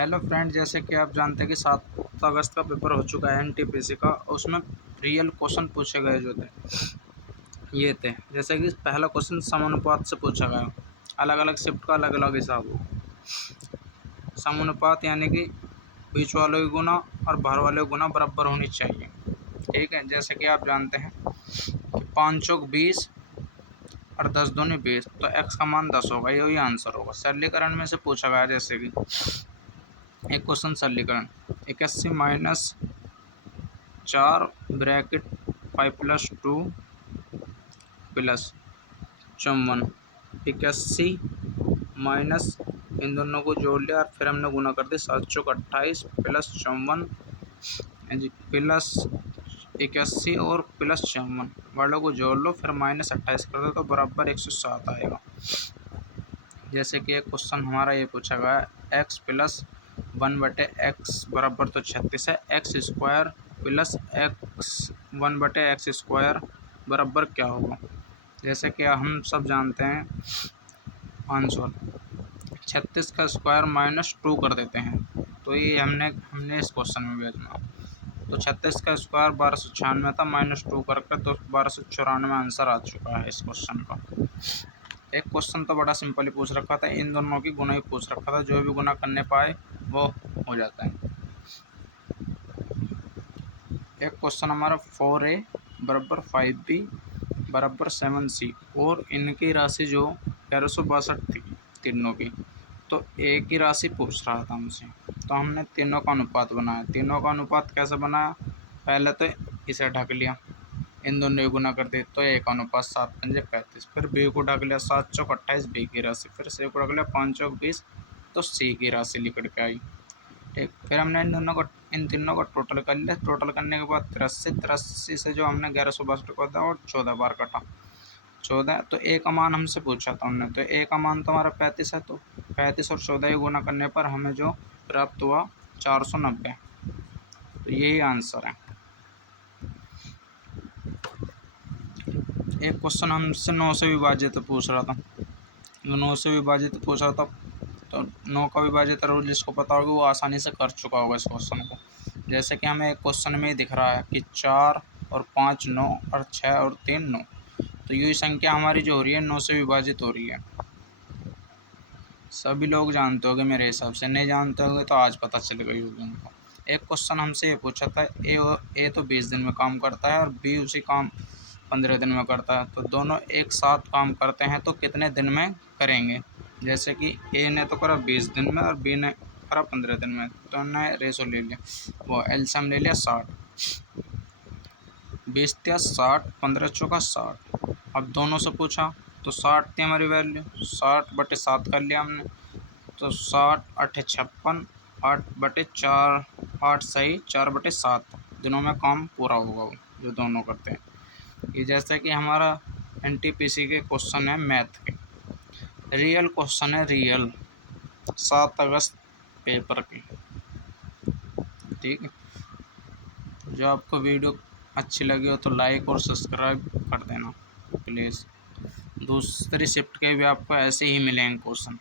Hello friend, जैसे कि आप जानते हैं कि 7 अगस्त का पेपर हो चुका है एनटीपीसी का। उसमें रियल क्वेश्चन पूछे गए जो थे ये थे। जैसे कि पहला क्वेश्चन समानुपात से पूछा गया। अलग अलग शिफ्ट का अलग अलग हिसाब हो। समानुपात यानी कि बीच वालों की गुना और बाहर वालों की गुना बराबर होनी चाहिए। ठीक है, जैसे कि आप जानते हैं कि 5 चौक 20 और 10 दूनी 20, तो एक्स का मान 10 होगा। यही आंसर होगा। सरलीकरण में से पूछा गया, जैसे कि एक क्वेश्चन सरलीकरण 81-4 ब्रैकेट 5+2 प्लस 54। 81 माइनस इन दोनों को जोड़ लिया और फिर हमने गुना कर दिया। 7 चौक 28 प्लस 54 जी प्लस 81 और प्लस 54 वालों को जोड़ लो, फिर -28 कर दो तो बराबर 107 आएगा। जैसे कि एक क्वेश्चन हमारा ये पूछा गया x प्लस 1/x बराबर तो 36 है। X square plus x 1/x square बराबर क्या होगा। जैसे कि हम सब जानते हैं आंसर 36 का स्क्वायर -2 कर देते हैं, तो ये हमने इस क्वेश्चन में भेजना। तो 36 का स्क्वायर 1296 था, -2 करके तो 1294 आंसर आ चुका है इस क्वेश्चन का। एक क्वेश्चन तो बड़ा सिंपल ही पूछ रखा था, इन दोनों की गुना ही पूछ रखा था। जो भी गुना करने पाए वो हो जाता है। एक क्वेश्चन हमारा 4A बराबर 5B बराबर 7C और इनकी राशि जो 1362 थी तीनों की, तो ए की राशि पूछ रहा था हमसे। तो हमने तीनों का अनुपात बनाया। तीनों का अनुपात कैसे बनाया, पहले तो इसे ढक लिया, इन दोनों को गुना कर दिए तो ए का अनुपात 7×5 = 35। फिर बी को ढक लिया, 7 चौक 28 बी की राशि। फिर सी को ढक लिया, 5 चौक 20 तो सी की राशि निकल के आई। ठीक, फिर हमने इन तीनों को टोटल कर लिया। टोटल करने के बाद 83 से जो हमने 1162 को था और 14 बार कटा 14। तो ए का मान हमसे पूछा था हमने, तो ए का मान तो हमारा 35 है। तो 35 और 14 गुना करने पर हमें जो प्राप्त हुआ 490। तो यही आंसर है। एक क्वेश्चन हमसे 9 से विभाजित पूछ रहा था। 9 से विभाजित पूछ रहा था, तो 9 का विभाजित रूल जिसको पता होगा वो आसानी से कर चुका होगा इस क्वेश्चन को। जैसे कि हमें एक क्वेश्चन में ही दिख रहा है कि 4 और 5 9 और 6 और 3 9, तो यही संख्या हमारी जो हो रही है 9 से विभाजित हो रही है। सभी लोग जानते होंगे मेरे हिसाब से, नहीं जानते होंगे तो आज पता चल गई होगी उनको। एक क्वेश्चन हमसे ये पूछा था, ए तो 20 दिन में काम करता है और बी उसी काम 15 दिन में करता है, तो दोनों एक साथ काम करते हैं तो कितने दिन में करेंगे। जैसे कि ए ने तो करा 20 दिन में और बी ने करा 15 दिन में, तो हमने रेशो ले लिया, वो एलसीएम ले लिया 60। 20 × 60 15 चौका 60। अब दोनों से पूछा तो 60 थी हमारी वैल्यू, 60/7 कर लिया हमने, तो 60 8 56 8/4 8 सही 4/7 दिनों में काम पूरा होगा वो जो दोनों करते हैं। ये जैसे कि हमारा एनटीपीसी के क्वेश्चन है मैथ के, रियल क्वेश्चन है, रियल 7 अगस्त पेपर की। ठीक है, जो आपको वीडियो अच्छी लगी हो तो लाइक और सब्सक्राइब कर देना प्लीज़। दूसरी शिफ्ट के भी आपको ऐसे ही मिलेंगे क्वेश्चन।